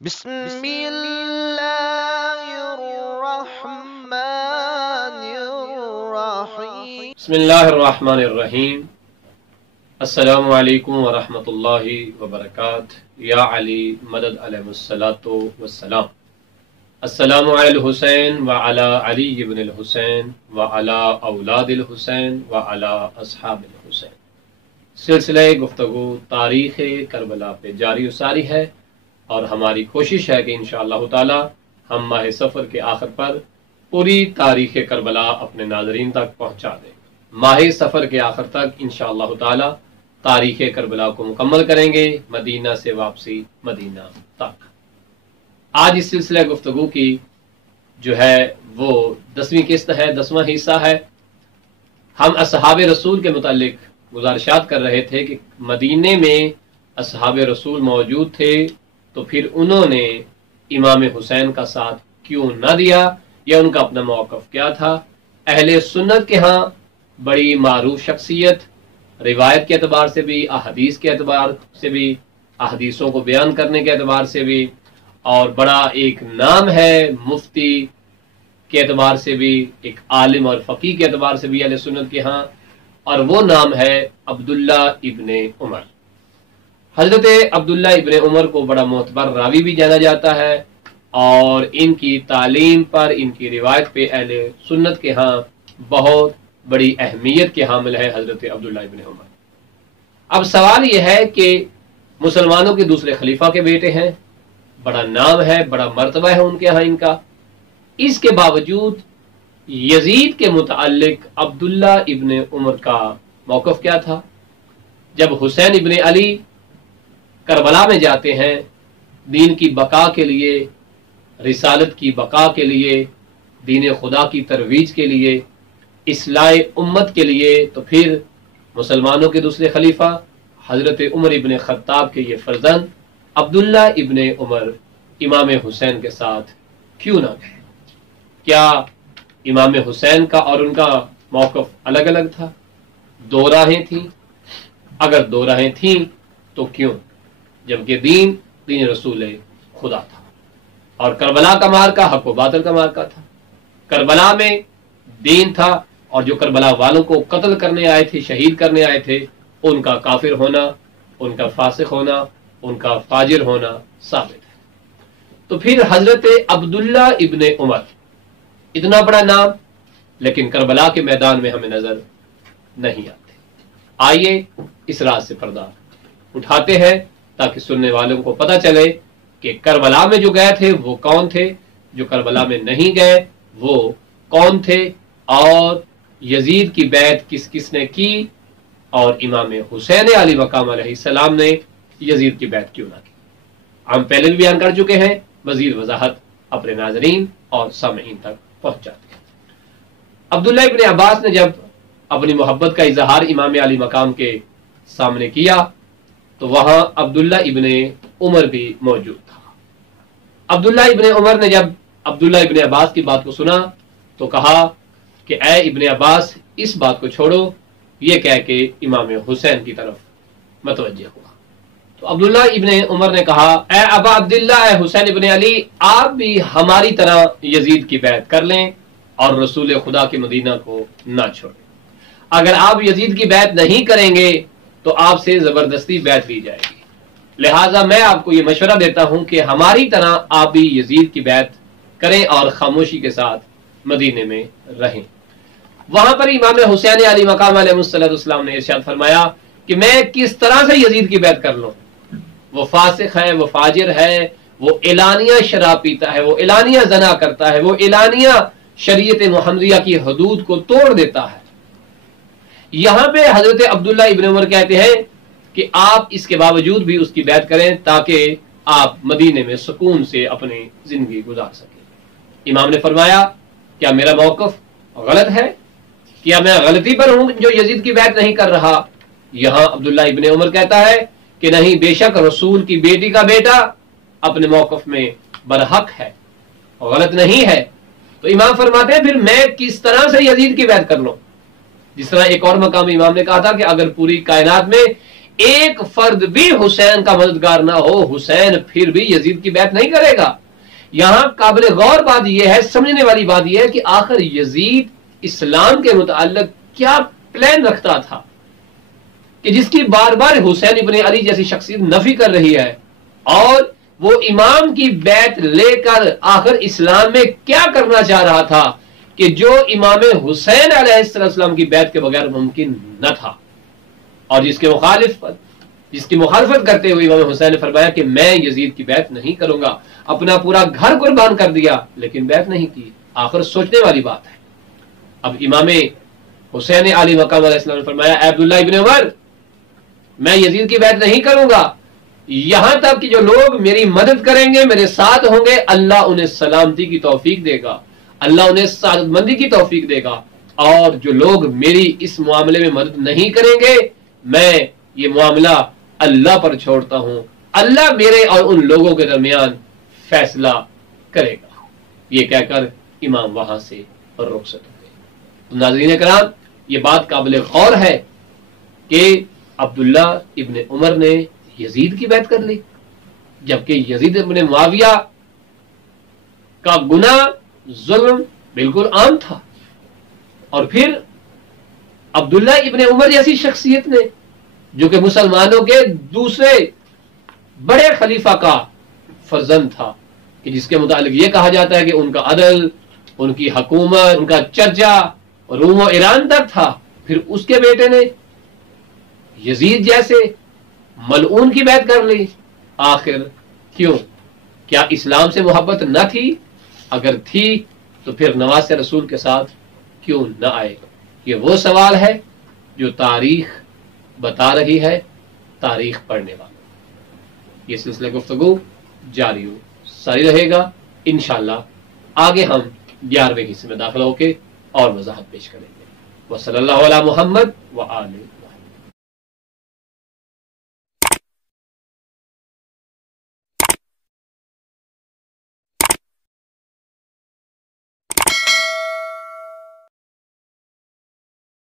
بسم اللہ الرحمن الرحیم بسم اللہ الرحمن الرحیم۔ السلام علیکم ورحمۃ اللہ وبرکاتہ۔ یا علی مدد علیہ الصلاۃ والسلام۔ السلام علی الحسین وعلی علی ابن الحسین وعلی اولاد الحسین وعلی اصحاب الحسین۔ سلسلہ گفتگو تاریخ کربلا پہ جاری و ساری ہے، اور ہماری کوشش ہے کہ انشاءاللہ تعالی ہم ماہ سفر کے آخر پر پوری تاریخ کربلا اپنے ناظرین تک پہنچا دیں۔ ماہ سفر کے آخر تک انشاءاللہ تعالی تاریخ کربلا کو مکمل کریں گے، مدینہ سے واپسی مدینہ تک۔ آج اس سلسلہ گفتگو کی جو ہے وہ 10ویں قسط ہے، 10واں حصہ ہے۔ ہم اصحاب رسول کے متعلق گزارشات کر رہے تھے کہ مدینے میں اصحاب رسول موجود تھے، تو پھر انہوں نے امام حسین کا ساتھ کیوں نہ دیا، یا ان کا اپنا موقف کیا تھا۔ اہل سنت کے ہاں بڑی معروف شخصیت، روایت کے اعتبار سے بھی، احادیث کے اعتبار سے بھی، احادیثوں کو بیان کرنے کے اعتبار سے بھی، اور بڑا ایک نام ہے مفتی کے اعتبار سے بھی، ایک عالم اور فقیہ کے اعتبار سے بھی اہل سنت کے ہاں، اور وہ نام ہے عبداللہ ابن عمر۔ حضرت عبداللہ ابن عمر کو بڑا معتبر راوی بھی جانا جاتا ہے، اور ان کی تعلیم پر، ان کی روایت پہ اہل سنت کے ہاں بہت بڑی اہمیت کے حامل ہے حضرت عبداللہ ابن عمر۔ اب سوال یہ ہے کہ مسلمانوں کے دوسرے خلیفہ کے بیٹے ہیں، بڑا نام ہے، بڑا مرتبہ ہے ان کے ہاں ان کا، اس کے باوجود یزید کے متعلق عبداللہ ابن عمر کا موقف کیا تھا؟ جب حسین ابن علی کربلا میں جاتے ہیں دین کی بقا کے لیے، رسالت کی بقا کے لیے، دین خدا کی ترویج کے لیے، اصلاح امت کے لیے، تو پھر مسلمانوں کے دوسرے خلیفہ حضرت عمر ابن خطاب کے یہ فرزند عبداللہ ابن عمر امام حسین کے ساتھ کیوں نہ گئے؟ کیا امام حسین کا اور ان کا موقف الگ الگ تھا؟ دو راہیں تھیں؟ اگر دو راہیں تھیں تو کیوں؟ جبکہ دین رسول خدا تھا، اور کربلا کا مارکا حق و باطل کا مارکا تھا۔ کربلا میں دین تھا، اور جو کربلا والوں کو قتل کرنے آئے تھے، شہید کرنے آئے تھے، ان کا کافر ہونا، ان کا فاسق ہونا، ان کا فاجر ہونا ثابت ہے۔ تو پھر حضرت عبداللہ ابن عمر، اتنا بڑا نام، لیکن کربلا کے میدان میں ہمیں نظر نہیں آتے۔ آئیے اس راز سے پردہ اٹھاتے ہیں تاکہ سننے والوں کو پتہ چلے کہ کربلا میں جو گئے تھے وہ کون تھے، جو کربلا میں نہیں گئے وہ کون تھے، اور یزید کی بیعت کس کس نے کی، اور امام حسین علی مقام علیہ السلام نے یزید کی بیعت کیوں نہ کی۔ ہم پہلے بھی بیان کر چکے ہیں، مزید وضاحت اپنے ناظرین اور سامعین تک پہنچاتے ہیں۔ عبداللہ ابن عباس نے جب اپنی محبت کا اظہار امام علی مقام کے سامنے کیا تو وہاں عبداللہ ابن عمر بھی موجود تھا۔ عبداللہ ابن عمر نے جب عبداللہ ابن عباس کی بات کو سنا تو کہا کہ اے ابن عباس، اس بات کو چھوڑو، یہ کہہ کے امام حسین کی طرف متوجہ ہوا۔ تو عبداللہ ابن عمر نے کہا، اے ابا عبداللہ، اے حسین ابن علی، آپ بھی ہماری طرح یزید کی بیعت کر لیں اور رسول خدا کے مدینہ کو نہ چھوڑیں۔ اگر آپ یزید کی بیعت نہیں کریں گے تو آپ سے زبردستی بیعت لی جائے گی، لہٰذا میں آپ کو یہ مشورہ دیتا ہوں کہ ہماری طرح آپ بھی یزید کی بیعت کریں اور خاموشی کے ساتھ مدینے میں رہیں۔ وہاں پر امام حسین علی مقام علیہ السلام نے ارشاد فرمایا کہ میں کس طرح سے یزید کی بیعت کر لوں؟ وہ فاسق ہے، وہ فاجر ہے، وہ اعلانیہ شراب پیتا ہے، وہ اعلانیہ زنا کرتا ہے، وہ اعلانیہ شریعت محمدیہ کی حدود کو توڑ دیتا ہے۔ یہاں پہ حضرت عبداللہ ابن عمر کہتے ہیں کہ آپ اس کے باوجود بھی اس کی بیعت کریں تاکہ آپ مدینے میں سکون سے اپنی زندگی گزار سکیں۔ امام نے فرمایا، کیا میرا موقف غلط ہے؟ کیا میں غلطی پر ہوں جو یزید کی بیعت نہیں کر رہا؟ یہاں عبداللہ ابن عمر کہتا ہے کہ نہیں، بے شک رسول کی بیٹی کا بیٹا اپنے موقف میں برحق ہے، غلط نہیں ہے۔ تو امام فرماتے ہیں پھر میں کس طرح سے یزید کی بیعت کر لوں؟ جس طرح ایک اور مقام امام نے کہا تھا کہ اگر پوری کائنات میں ایک فرد بھی حسین کا مددگار نہ ہو، حسین پھر بھی یزید کی بیعت نہیں کرے گا۔ یہاں قابل غور بات یہ ہے، سمجھنے والی بات یہ ہے کہ آخر یزید اسلام کے متعلق کیا پلان رکھتا تھا کہ جس کی بار بار حسین ابن علی جیسی شخصیت نفی کر رہی ہے، اور وہ امام کی بیعت لے کر آخر اسلام میں کیا کرنا چاہ رہا تھا کہ جو امام حسین علیہ السلام کی بیعت کے بغیر ممکن نہ تھا، اور جس کی مخالفت کرتے ہوئے امام حسین نے فرمایا کہ میں یزید کی بیعت نہیں کروں گا، اپنا پورا گھر قربان کر دیا لیکن بیعت نہیں کی۔ آخر سوچنے والی بات ہے۔ اب امام حسین علی مقام علیہ السلام نے فرمایا اے عبداللہ ابن عمر، میں یزید کی بیعت نہیں کروں گا یہاں تک کہ جو لوگ میری مدد کریں گے، میرے ساتھ ہوں گے، اللہ انہیں سلامتی کی توفیق دے گا، اللہ انہیں سعادت مندی کی توفیق دے گا، اور جو لوگ میری اس معاملے میں مدد نہیں کریں گے، میں یہ معاملہ اللہ پر چھوڑتا ہوں، اللہ میرے اور ان لوگوں کے درمیان فیصلہ کرے گا۔ یہ کہہ کر امام وہاں سے رخصت ہو گئے۔ ناظرین کرام، یہ بات قابل غور ہے کہ عبداللہ ابن عمر نے یزید کی بیعت کر لی، جبکہ یزید ابن معاویہ کا گناہ ظلم بالکل عام تھا، اور پھر عبداللہ ابن عمر جیسی شخصیت نے جو کہ مسلمانوں کے دوسرے بڑے خلیفہ کا فرزند تھا، کہ جس کے متعلق یہ کہا جاتا ہے کہ ان کا عدل، ان کی حکومت، ان کا چرچا روم و ایران تک تھا، پھر اس کے بیٹے نے یزید جیسے ملعون کی بیعت کر لی۔ آخر کیوں؟ کیا اسلام سے محبت نہ تھی؟ اگر تھی تو پھر نواز رسول کے ساتھ کیوں نہ آئے؟ یہ وہ سوال ہے جو تاریخ بتا رہی ہے تاریخ پڑھنے والوں۔ یہ سلسلہ گفتگو جاری ساری رہے گا انشاءاللہ۔ آگے ہم 11ویں حصے میں داخل ہو کے اور وضاحت پیش کریں گے۔ وصلی اللہ علی محمد وآلہ